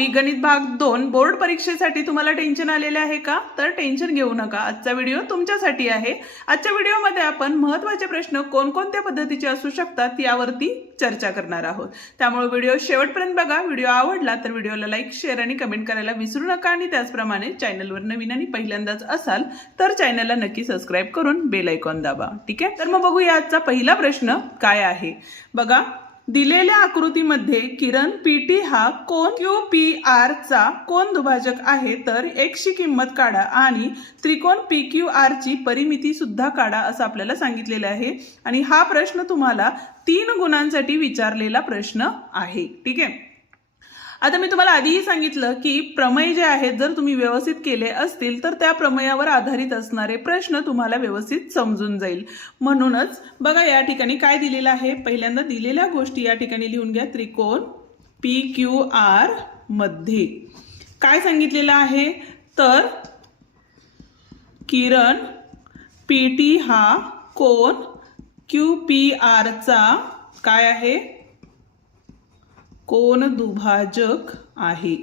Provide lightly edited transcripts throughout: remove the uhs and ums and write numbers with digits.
10वी गणित भाग 2 बोर्ड परीक्षेसाठी तुम्हाला टेन्शन आलेले आहे का? तर टेन्शन घेऊ नका, आजचा व्हिडिओ तुमच्यासाठी आहे। आजच्या व्हिडिओमध्ये आपण महत्त्वाचे प्रश्न कोणकोणत्या पद्धतीचे असू शकतात यावरती चर्चा करणार आहोत। त्यामुळे व्हिडिओ शेवटपर्यंत बघा। व्हिडिओ आवडला तर व्हिडिओला लाईक, शेअर आणि कमेंट करायला विसरू नका आणि त्याचप्रमाणे चॅनलवर नवीन आणि पहिल्यांदाच असाल तर चॅनलला नक्की सबस्क्राइब करून बेल आयकॉन दाबा। ठीक आहे, तर मग बघूया आजचा पहिला प्रश्न काय आहे। बघा, दिलेल्या आकृतीमध्ये किरण पीटी हा कोन QPR चा कोन दुभाजक आहे, तर x ची किंमत काढा आणि त्रिकोण PQR ची परिमिती सुद्धा काढा असं आपल्याला सांगितलेलं आहे। आणि हा प्रश्न तुम्हाला 3 गुणांसाठी विचारलेला प्रश्न आहे। ठीक आहे, आता मी तुम्हाला आधीही सांगितलं की प्रमेय जे आहेत जर तुम्ही व्यवस्थित केले असतील तर त्या प्रमेयावर आधारित असणारे प्रश्न तुम्हाला व्यवस्थित समजून जाईल। म्हणूनच बघा या ठिकाणी काय दिलेलं आहे। पहिल्यांदा दिलेल्या गोष्टी या ठिकाणी लिहून घ्या। त्रिकोण PQR मध्ये काय सांगितलेलं आहे, तर किरण PT हा कोन QPR चा काय आहे, कोन दुभाजक आहे।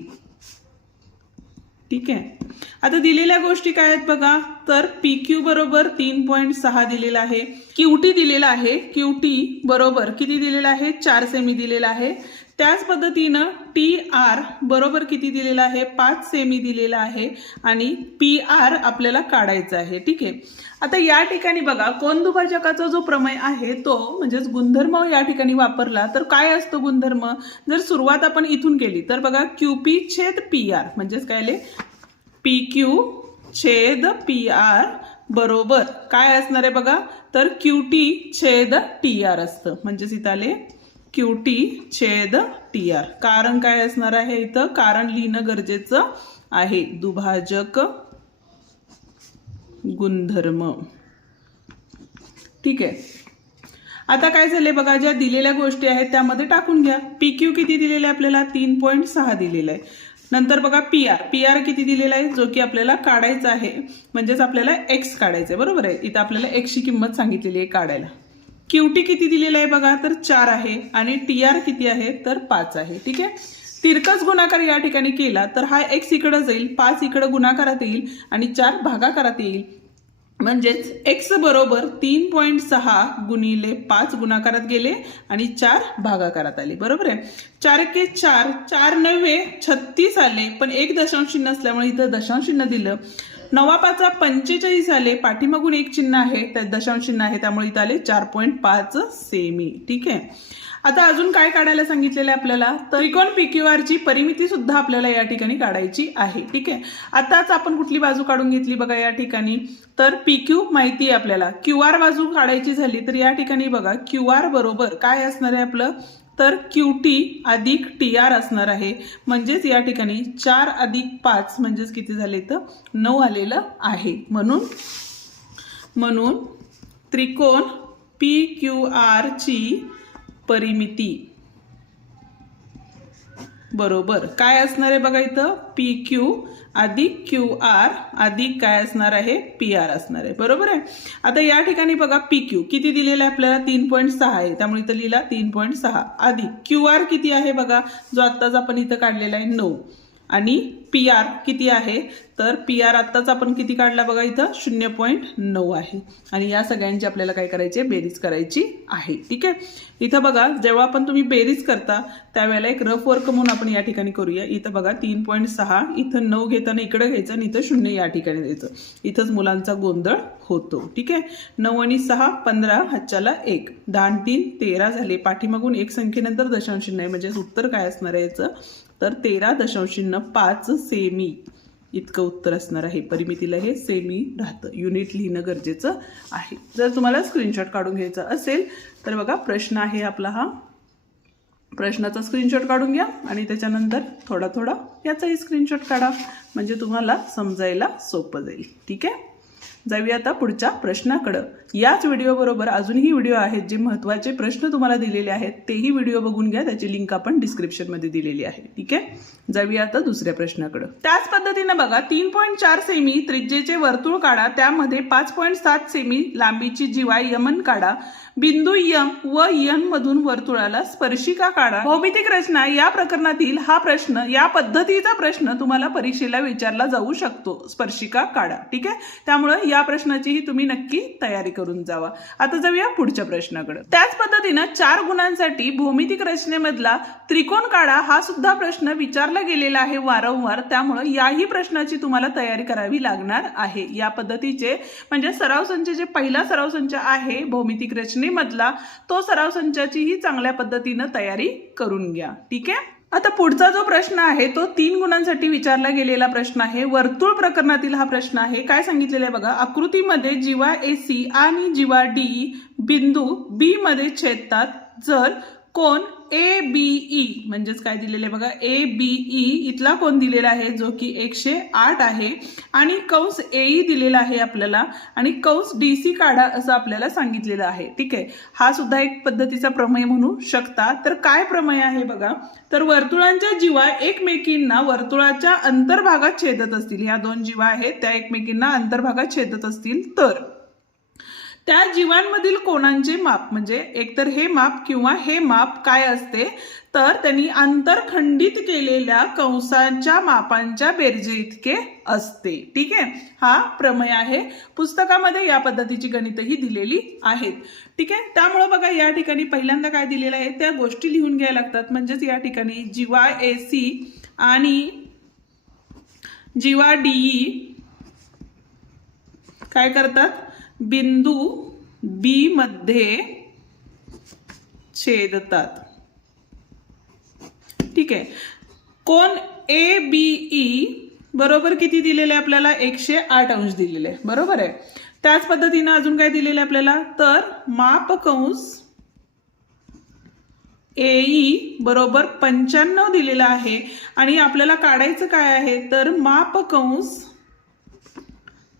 ठीक आहे, आता दिलेल्या गोष्टी काय आहेत बघा, तर PQ बरोबर 3.6 दिलेला आहे, QT दिलेला आहे, QT बरोबर किती दिलेला आहे, 4 सेमी दिलेला आहे। त्याच पद्धतीनं TR बरोबर किती दिलेला आहे, 5 सेमी दिलेला आहे आणि PR आपल्याला काढायचा आहे। ठीक आहे, आता या ठिकाणी बघा कोन दुभाजकाचा जो प्रमेय आहे तो म्हणजेच गुणधर्म या ठिकाणी वापरला तर काय असतो गुणधर्म, जर सुरुवात आपण इथून केली तर बघा QP छेद PR म्हणजेच काय आले, PQ छेद PR बरोबर काय असणार आहे बघा, तर QT छेद TR असतं। म्हणजेच इथं आले QT छेद TR। कारण काय असणार आहे इथं, कारण लिहिणं गरजेचं आहे, दुभाजक गुणधर्म। ठीक आहे, आता काय झाले बघा, ज्या दिलेल्या गोष्टी आहेत त्यामध्ये टाकून घ्या। PQ किती दिलेला आहे आपल्याला, 3.6 दिलेला आहे। नंतर बघा PR किती दिलेला आहे, जो की आपल्याला काढायचा आहे, म्हणजेच आपल्याला x काढायचं आहे। बरोबर आहे, इथं आपल्याला x ची किंमत सांगितलेली आहे काढायला। QT किती दिलेला आहे बघा, तर 4 आहे आणि TR किती आहे, तर 5 आहे। ठीक आहे, तिरकस गुणाकार या ठिकाणी केला तर हा x इकडे जाईल, 5 इकडे गुणाकारात येईल आणि 4 भागाकारात येईल। म्हणजेच x बरोबर 3.6 गुणिले 5 गुणाकारात गेले आणि 4 भागाकारात आले। बरोबर आहे, 4 के 4, 4 9 36 आले, पण एक दशांश चिन्ह असल्यामुळे इथं दशांश चिन्ह दिलं। 9 5 45 आले, पाठीमागून एक चिन्ह आहे त्यात दशांश चिन्ह आहे, त्यामुळे इथं आले 4.5 सेमी। ठीक आहे, आता अजून काय काढायला सांगितलेलं आहे आपल्याला, त्रिकोण PQR ची परिमिती सुद्धा आपल्याला या ठिकाणी काढायची आहे। ठीक आहे, आताच आपण कुठली बाजू काढून घेतली बघा या ठिकाणी, तर PQ माहिती आहे आपल्याला, QR बाजू काढायची झाली तर या ठिकाणी बघा QR बरोबर काय असणार आहे आपलं, तर QT अधिक TR असणार आहे। म्हणजेच या ठिकाणी 4 अधिक 5 म्हणजेच किती झाले, तर 9 आलेलं आहे। म्हणून त्रिकोण PQR ची परिमिती बरोबर काय असणार आहे बघा, इथं PQ अधिक QR अधिक काय असणार आहे, PR असणार आहे। बरोबर आहे, आता या ठिकाणी बघा PQ किती दिलेला आहे आपल्याला, 3.6 आहे, त्यामुळे इथं लिहिला 3.6 अधिक QR किती आहे बघा, जो आत्ताच आपण इथं काढलेला आहे 9 आणि PR किती आहे, तर PR आत्ताच आपण किती काढला बघा, इथं 0.9 आहे आणि या सगळ्यांची आपल्याला काय करायची, बेरीज करायची आहे। ठीक आहे, इथं बघा जेव्हा पण तुम्ही बेरीज करता त्यावेळेला एक रफ वर्क म्हणून आपण या ठिकाणी करूया। इथं बघा 3.6, इथं 9 घेताना इकडे घ्यायचं आणि इथं 0 या ठिकाणी द्यायचं, इथंच मुलांचा गोंधळ होतो। ठीक आहे, 9 आणि 6 15, हातच्याला 1, 10 आणि 3 13 झाले, पाठीमागून एक संख्येनंतर दशांश चिन्ह आहे, म्हणजे उत्तर काय असणार आहे याचं, तर 13.5 सेमी इतकं उत्तर असणार आहे। परिमितीला हे सेमी राहतं, युनिट लिहिणं गरजेचं आहे। जर तुम्हाला स्क्रीनशॉट काढून घ्यायचा असेल तर बघा प्रश्न आहे आपला हा, प्रश्नाचा स्क्रीनशॉट काढून घ्या आणि त्याच्यानंतर थोडा याचाही स्क्रीनशॉट काढा, म्हणजे तुम्हाला समजायला सोपं जाईल। ठीक आहे, जाऊया आता पुढच्या प्रश्नाकडे। याच व्हिडिओ बरोबर अजूनही व्हिडिओ आहेत जे महत्त्वाचे प्रश्न तुम्हाला दिलेले आहेत, तेही व्हिडिओ बघून घ्या, त्याची लिंक आपण डिस्क्रिप्शन मध्ये दिलेली आहे। ठीक आहे, जाऊया आता दुसऱ्या प्रश्नाकडे। त्याच पद्धतीने बघा 3.4 सेमी त्रिज्येचे वर्तुळ काढा, त्यामध्ये 5.7 सेमी लांबीची जीवा यमन काढा, बिंदू यम व यन मधून वर्तुळाला स्पर्शिका काढा। भौमितिक रचना या प्रकरणातील हा प्रश्न, या पद्धतीचा प्रश्न तुम्हाला परीक्षेला विचारला जाऊ शकतो, स्पर्शिका काढा। ठीक आहे, त्यामुळे या प्रश्नाचीही तुम्ही नक्की तयारी करून जावा। आता जाऊया पुढच्या प्रश्नाकडे। त्याच पद्धतीने 4 गुणांसाठी भौमितिक रचनेमधला त्रिकोण काढा, हा सुद्धा प्रश्न विचारला गेलेला आहे वारंवार, त्यामुळे याही प्रश्नाची तुम्हाला तयारी करावी लागणार आहे। या पद्धतीचे म्हणजे सराव संच, जे पहिला सराव संच आहे भौमितिक रचनेमधला, तो सराव संचाचीही चांगल्या पद्धतीने तयारी करून घ्या। ठीक आहे, आता पुढचा जो प्रश्न आहे तो 3 गुणांसाठी विचारला गेलेला प्रश्न आहे, वर्तुळ प्रकरणातील हा प्रश्न आहे। काय सांगितलेलं आहे बघा, आकृतीमध्ये जीवा AC आणि जीवा DE बिंदू B मध्ये छेदतात, जर कोन ABE म्हणजेच काय दिलेले आहे बघा, ABE इथला कोन दिलेला आहे जो की 108 आहे, आणि कंस AE दिलेला आहे आपल्याला, आणि कंस DC काढा असं आपल्याला सांगितलेलं आहे। ठीक आहे, हा सुद्धा एक पद्धतीचा प्रमेय म्हणू शकता। तर काय प्रमेय आहे बघा, तर वर्तुळांच्या जीवा एकमेकींना वर्तुळाच्या अंतर्भागात छेदत असतील, ह्या 2 जीवा आहेत त्या एकमेकींना अंतर्भागात छेदत असतील, तर त्या जीवांमधील कोणांचे माप, म्हणजे एकतर हे माप किंवा हे माप काय असते, तर त्यांनी अंतरखंडित केलेल्या कंसांच्या मापांच्या बेरजे इतके असते। ठीक आहे, हा प्रमेय आहे, पुस्तकामध्ये या पद्धतीची गणितही दिलेली आहेत। ठीक आहे, त्यामुळे बघा या ठिकाणी पहिल्यांदा काय दिलेलं आहे त्या गोष्टी लिहून घ्यायला लागतात। म्हणजेच या ठिकाणी जीवा AC आणि जीवा DE काय करतात, बिंदू B मध्ये छेदतात। ठीक आहे, कोन ABE बरोबर किती दिलेले आपल्याला, 108 अंश दिलेले, बरोबर आहे। त्याच पद्धतीने अजून काय दिलेले आपल्याला, तर माप कंस AE बरोबर 95 दिलेला आहे, आणि आपल्याला काढायचं काय आहे, तर माप कंस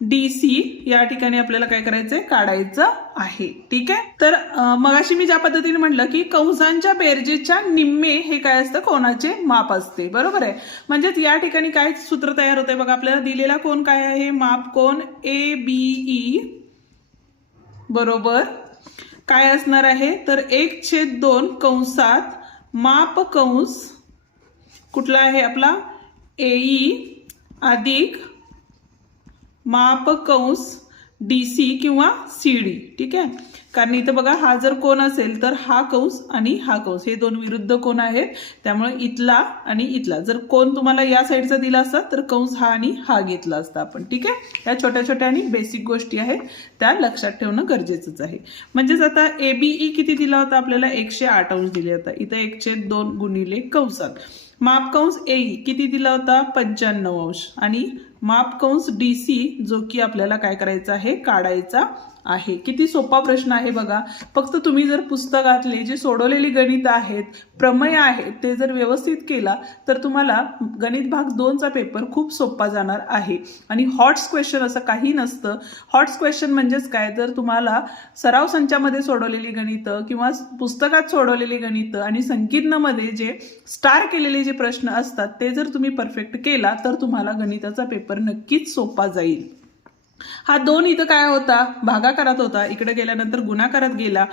DC या ठिकाणी आपल्याला काय करायचंय, काढायचं आहे। ठीक आहे, तर मगाशी मी ज्या पद्धतीने म्हटलं की कंसांच्या बेरजेच्या निम्मे हे काय असतं, कोनाचे माप असते, बरोबर आहे। म्हणजेच या ठिकाणी काय सूत्र तयार होते बघा, आपल्याला दिलेला कोन काय आहे, माप कोन ABE बरोबर काय असणार आहे, तर 1/2 कंसात माप कंस कुठला आहे आपला AE अधिक माप कंस DC किंवा CD। ठीक आहे, कारण इथं बघा हा जर कोन असेल तर हा कंस आणि हा कंस हे 2 विरुद्ध कोन आहेत, त्यामुळे इथला आणि इथला जर कोन तुम्हाला या साईडचा दिला असता तर कंस हा आणि हा घेतला असता आपण। ठीक आहे, या छोट्या छोट्या आणि बेसिक गोष्टी आहेत त्या लक्षात ठेवणं गरजेचंच आहे। म्हणजेच आता ABE किती दिला होता आपल्याला, 108 अंश दिले होता, इथं 1/2 गुणिले कंसात माप कंस AE किती दिला होता, 95 अंश, आणि माप कंस DC जो की आपल्याला काय करायचा आहे, काढायचा आहे। किती सोपा प्रश्न आहे बघा, फक्त तुम्ही जर पुस्तकातले जे सोडवलेली गणित आहेत, प्रमेय आहेत, ते जर व्यवस्थित केला तर तुम्हाला गणित भाग 2चा पेपर खूप सोपा जाणार आहे। आणि हॉट्स क्वेश्चन असं काही नसतं। हॉट्स क्वेश्चन म्हणजेच काय, जर तुम्हाला सराव संचामध्ये सोडवलेली गणित किंवा पुस्तकात सोडवलेली गणित आणि संकीर्णमध्ये जे स्टार केलेले जे प्रश्न असतात ते जर तुम्ही परफेक्ट केला तर तुम्हाला गणिताचा पेपर नक्कीच सोपा जाईल। हा 2 इथं काय होता, भागाकारात होता, इकडे गेल्यानंतर गुणाकारात गेला,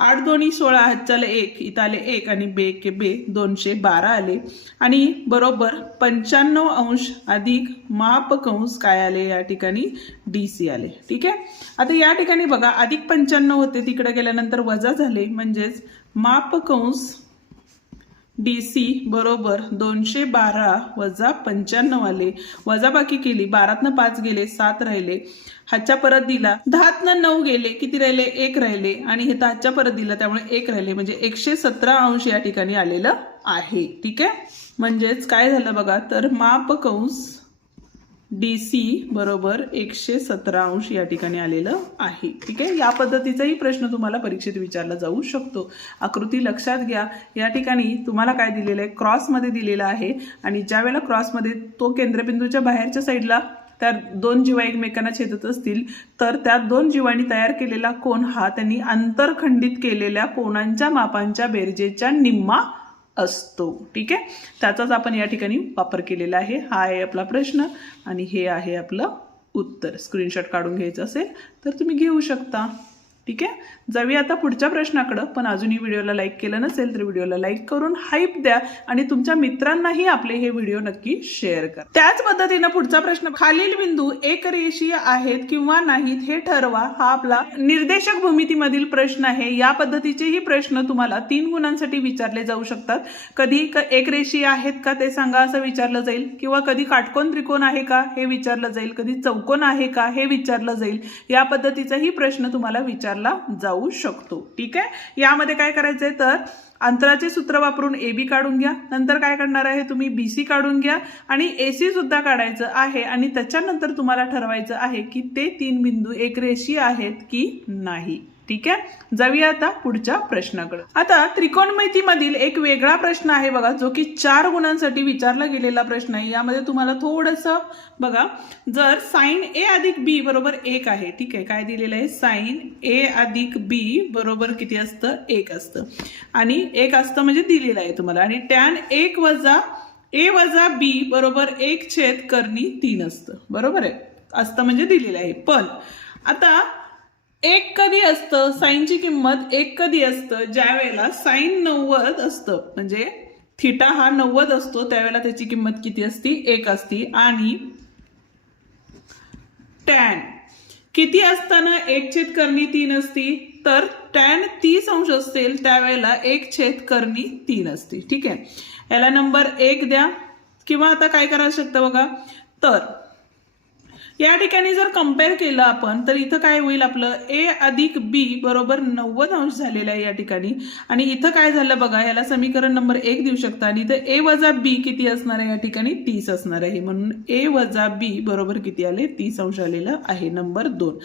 8 2 16 हातच्याला 1, इथं आले 1 आणि बे के बे 212 आले, आणि बरोबर 95 अंश अधिक माप कंस काय आले, या ठिकाणी DC आले। ठीक आहे, आता या ठिकाणी बघा अधिक 95 होते, तिकडे गेल्यानंतर वजा झाले, म्हणजेच माप कंस DC बरोबर 212 वजा 95 आले, वजा बाकी केली, 12तनं 5 गेले, 7 राहिले, हातच्या परत दिला, 10तनं 9 गेले, किती राहिले, 1 राहिले, आणि हे हातच्या परत दिला त्यामुळे 1 राहिले, म्हणजे 117 अंश या ठिकाणी आलेलं आहे। ठीक आहे, म्हणजेच काय झालं बघा, तर माप कंस DC बरोबर 117 अंश या ठिकाणी आलेलं आहे। ठीक आहे, या पद्धतीचाही प्रश्न तुम्हाला परीक्षेत विचारला जाऊ शकतो। आकृती लक्षात घ्या, या ठिकाणी तुम्हाला काय दिलेलं आहे, क्रॉस मध्ये दिलेला आहे, आणि ज्या वेळेला क्रॉस मध्ये तो केंद्रबिंदूच्या बाहेरच्या साईडला त्या दोन जीवा एकमेकांना छेदत असतील तर त्या दोन जीवांनी तयार केलेला कोन हा त्यांनी आंतरखंडित केलेल्या कोनांच्या मापांच्या बेरजेच्या निम्मा असतो. ठीक आहे, त्याचाच आपण या ठिकाणी वापर केलेला आहे. हा आहे आपला प्रश्न आणि हे आहे आपलं उत्तर. स्क्रीनशॉट काढून घ्यायचं असेल तर तुम्ही घेऊ शकता. ठीक आहे, जाऊया आता पुढच्या प्रश्नाकडे. पण अजूनही व्हिडिओला लाईक केलं नसेल तर व्हिडिओला लाईक करून हाईप द्या आणि तुमच्या मित्रांनाही आपले हे व्हिडिओ नक्की शेअर करा. त्याच पद्धतीने पुढचा प्रश्न, खालील बिंदू एकरेषीय आहेत किंवा नाहीत हे ठरवा. हा आपला निर्देशक भूमितीमधील प्रश्न आहे. या पद्धतीचेही प्रश्न तुम्हाला 3 गुणांसाठी विचारले जाऊ शकतात. कधी एकरेषीय आहेत का ते सांगा असं विचारलं जाईल, किंवा कधी काटकोन त्रिकोण आहे का हे विचारलं जाईल, कधी चौकोन आहे का हे विचारलं जाईल. या पद्धतीचाही प्रश्न तुम्हाला विचारला जाऊ शकतो. ठीक आहे, यामध्ये काय करायचंय तर अंतराचे सूत्र वापरून AB काढून घ्या. नंतर काय करणार आहे तुम्ही BC काढून घ्या आणि AC सुद्धा काढायचं आहे आणि त्याच्यानंतर तुम्हाला ठरवायचं आहे की ते 3 बिंदू एकरेषीय आहेत की नाही. ठीक आहे, जाऊया आता पुढच्या प्रश्नाकडे. आता त्रिकोणमितीमधील एक वेगळा प्रश्न आहे बघा, जो की 4 गुणांसाठी विचारला गेलेला प्रश्न आहे. यामध्ये तुम्हाला थोडंसं बघा, जर साइन A अधिक B बरोबर 1 आहे. ठीक आहे, काय दिलेलं आहे, साइन A अधिक B बरोबर किती असतं, 1 असतं. आणि 1 असतं म्हणजे दिलेलं आहे तुम्हाला. आणि टॅन 1 वजा A वजा B बरोबर 1/3 असतं. बरोबर आहे, असतं म्हणजे दिलेलं आहे. पण आता 1 कधी असतं, साईनची किंमत 1 कधी असतं, ज्या वेळेला साइन 90 असतं, म्हणजे थिटा हा 90 असतो त्यावेळेला त्याची किंमत किती असती, 1 असती. आणि टॅन किती असताना 1/3 असती, तर टॅन 30 अंश असेल त्यावेळेला 1/3 असते. ठीक आहे, याला नंबर 1 द्या. किंवा आता काय करायला शकतं बघा, तर या ठिकाणी जर कंपेअर केलं आपण तर इथं काय होईल, आपलं A अधिक B बरोबर 90 अंश झालेलं आहे या ठिकाणी. आणि इथं काय झालं बघा, याला समीकरण नंबर 1 देऊ शकता. आणि इथं A वजा B किती असणार आहे, या ठिकाणी 30 असणार आहे. म्हणून A वजा B बरोबर किती आले, 30 अंश आलेलं आहे. नंबर 2.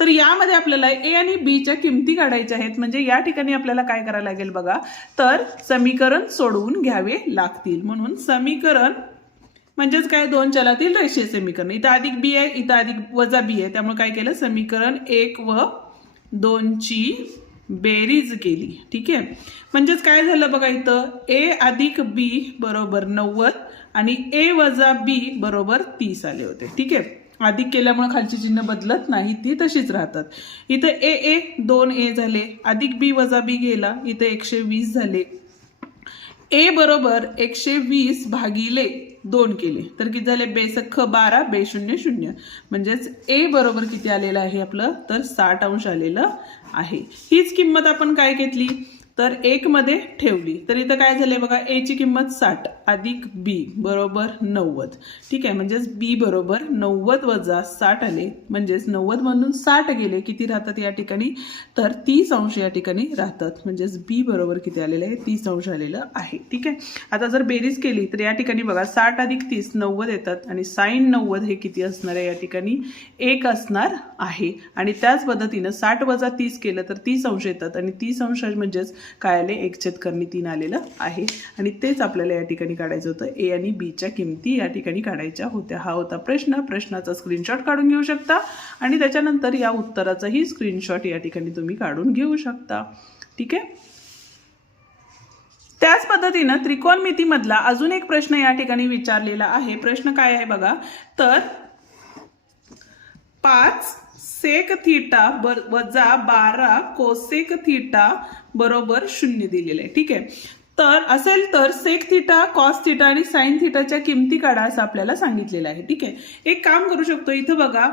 तर यामध्ये आपल्याला A आणि B च्या किमती काढायच्या आहेत. म्हणजे या ठिकाणी आपल्याला काय करायला लागेल बघा, तर समीकरण सोडवून घ्यावे लागतील. म्हणून समीकरण म्हणजेच काय, 2 चलातील रेषीय समीकरण. इथं अधिक B आहे, इथं अधिक वजा B आहे, त्यामुळे काय केलं, समीकरण 1 व 2 ची बेरीज केली. ठीक आहे, म्हणजेच काय झालं बघा, इथं A अधिक B बरोबर 90 आणि A वजा B बरोबर 30 आले होते. ठीक आहे, अधिक केल्यामुळे खालची चिन्ह बदलत नाही, ती तशीच राहतात. इथं A 2A झाले, अधिक B वजा B गेला, इथं 120 झाले. A बरोबर 120 भागिले 2 केले तर किती झाले, बेसख्ख 12, बे0 0. म्हणजेच A बरोबर किती आलेलं आहे आपलं, तर 60 अंश आलेलं आहे. हीच किंमत आपण काय घेतली तर 1 मध्ये ठेवली. तर इथं काय झाले बघा, A ची किंमत 60 अधिक B बरोबर 90. ठीक आहे, म्हणजेच B बरोबर 90 वजा 60 आले, म्हणजेच 90 मधून 60 गेले, किती राहतात या ठिकाणी, तर 30 अंश या ठिकाणी राहतात. म्हणजेच B बरोबर किती आलेलं आहे, 30 अंश आलेलं आहे. ठीक आहे, आता जर बेरीज केली तर या ठिकाणी बघा 60 अधिक 30 90 येतात आणि साइन 90 हे किती असणार आहे, या ठिकाणी 1 असणार आहे. आणि त्याच पद्धतीनं 60 वजा 30 केलं तर 30 अंश येतात आणि 30 अंश म्हणजेच काय आले, 1/3 आलेलं आहे. आणि तेच आपल्याला या ठिकाणी काढायचं होतं, A आणि B च्या किमती या ठिकाणी काढायच्या होत्या. हा होता प्रश्न. प्रश्नाचा स्क्रीनशॉट काढून घेऊ शकता आणि त्याच्यानंतर या उत्तराचाही स्क्रीनशॉट या ठिकाणी तुम्ही काढून घेऊ शकता. ठीक आहे, त्याच पद्धतीनं त्रिकोणमितीमधला अजून एक प्रश्न या ठिकाणी विचारलेला आहे. प्रश्न काय आहे बघा, तर 5 सेक थीटा वजा 12 कोसेक थीटा बरोबर 0 दिलेलं आहे. ठीक आहे, तर असेल तर सेक थीटा, कॉस थीटा आणि साइन थीटाच्या किमती काढा असं आपल्याला सांगितलेलं आहे. ठीक आहे, एक काम करू शकतो, इथं बघा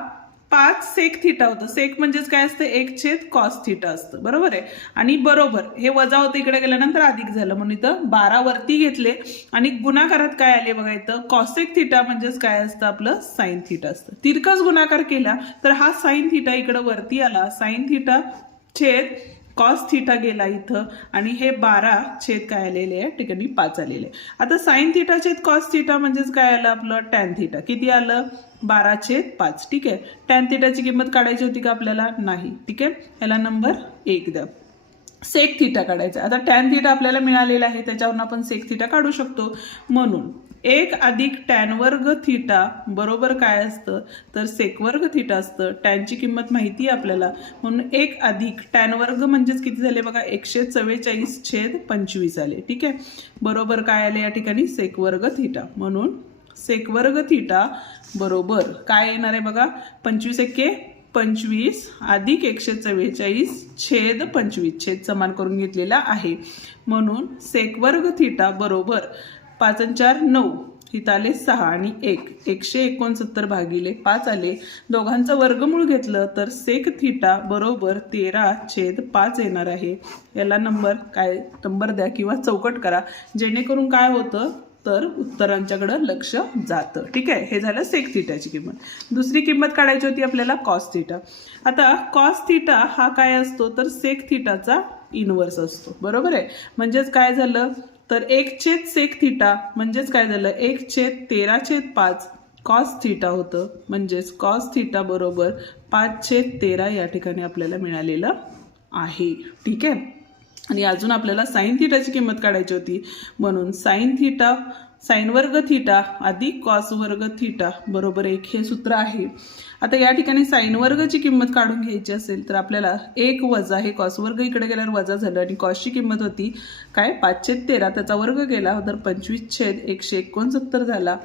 5 सेक थीटा होतं. सेक म्हणजेच काय असतं, 1/cos थीटा असतं. बरोबर आहे, आणि बरोबर हे वजा होतं, इकडे गेल्यानंतर अधिक झालं, म्हणून इथं 12 वरती घेतले आणि गुणाकारात काय आले बघा, इथं कॉसेक थीटा म्हणजेच काय असतं, आपलं साइन थीटा असतं. तिरकस गुणाकार केला तर हा साइन थीटा इकडे वरती आला, साइन थीटा छेद कॉस थीटा गेला इथं, आणि हे 12 छेद काय आलेले आहे, ठिकाणी 5 आलेले. आता साइन थीटा छेद कॉस थीटा म्हणजेच काय आलं, आपलं टॅन थीटा किती आलं, 12/5. ठीक आहे, टॅन थीटाची किंमत काढायची होती का आपल्याला, नाही. ठीक आहे, याला नंबर 1 द्या. सेक थीटा काढायचा. आता टॅन थीटा आपल्याला मिळालेला आहे, त्याच्यावरून आपण सेक थीटा काढू शकतो. म्हणून 1 अधिक टॅन वर्ग थिटा बरोबर काय असतं तर सेक वर्ग थिटा असतं. टॅनची किंमत माहिती आहे आपल्याला, म्हणून 1 अधिक टॅन वर्ग म्हणजेच किती झाले बघा 144/25 आले. ठीक आहे, बरोबर काय आले या ठिकाणी सेक वर्ग थिटा. म्हणून सेक वर्ग थिटा बरोबर काय येणार आहे बघा 25 एके 25 अधिक 144/25 छेद समान करून घेतलेला आहे. म्हणून सेक वर्ग थिटा बरोबर 5 आणि 4 9 इथं आले 6 आणि 1 169/5 आले. दोघांचं वर्गमूळ घेतलं तर सेक थिटा बरोबर 13/5 येणार आहे. याला नंबर द्या किंवा चौकट करा, जेणेकरून काय होतं तर उत्तरांच्याकडे लक्ष जातं. ठीक आहे, हे झालं सेक थिटाची किंमत. दुसरी किंमत काढायची होती आपल्याला कॉस थिटा. आता कॉस थिटा हा काय असतो तर सेक थिटाचा इनवर्स असतो. बरोबर आहे, म्हणजेच काय झालं तर 1/सेक थिटा म्हणजेच काय झालं 1/13/5 कॉस थिटा होतं. म्हणजेच कॉस थिटा बरोबर 5/13 या ठिकाणी आपल्याला मिळालेलं आहे. ठीक आहे, आणि अजून आपल्याला साइन थिटाची किंमत काढायची होती, म्हणून साइन वर्ग थिटा अधिक कॉस वर्ग थिटा बरोबर 1 हे सूत्र आहे. आता या ठिकाणी साइन वर्गची किंमत काढून घ्यायची असेल तर आपल्याला 1 वजा हे कॉस वर्ग इकडे गेल्यावर वजा झालं आणि कॉसची किंमत होती काय 5/13 त्याचा वर्ग केला तर 25/169 झाला.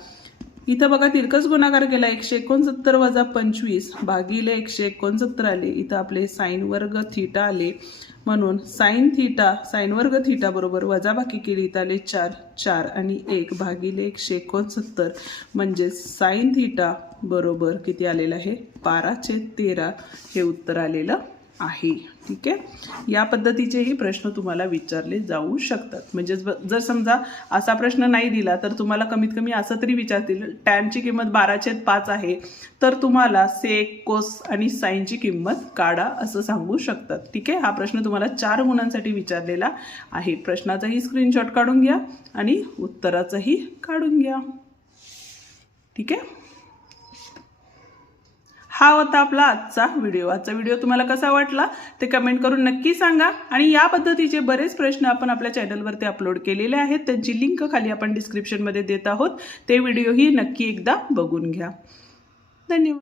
इथं बघा तिरकस गुणाकार केला 169 वजा 25 भागिले 169 आले. इथं आपले साइन वर्ग थिटा आले. म्हणून साइन वर्ग थिटा बरोबर वजाबाकी केली तर आले 4 आणि 1 भागिले 169 म्हणजे साइन थिटा बरोबर किती आलेलं आहे 12/13 हे उत्तर आलेलं आहे. ठीक आहे, या पद्धतीचेही प्रश्न तुम्हाला विचारले जाऊ शकतात. म्हणजे जर समजा असा प्रश्न नाही दिला तर तुम्हाला कमीत कमी असं तरी विचारतील टॅनची किंमत 12/5 आहे तर तुम्हाला सेक कोस आणि साइनची किंमत काढा असं सांगू शकतात. ठीक आहे, हा प्रश्न तुम्हाला 4 गुणांसाठी विचारलेला आहे. प्रश्नाचाही स्क्रीनशॉट काढून घ्या आणि उत्तराचाही काढून घ्या. ठीक आहे, हा होता आपला आजचा व्हिडिओ. आजचा व्हिडिओ तुम्हाला कसा वाटला ते कमेंट करून नक्की सांगा. आणि या पद्धतीचे बरेच प्रश्न आपण आपल्या चॅनलवरती अपलोड केलेले आहेत, त्यांची लिंक खाली आपण डिस्क्रिप्शनमध्ये देत आहोत. ते व्हिडिओही नक्की एकदा बघून घ्या. धन्यवाद.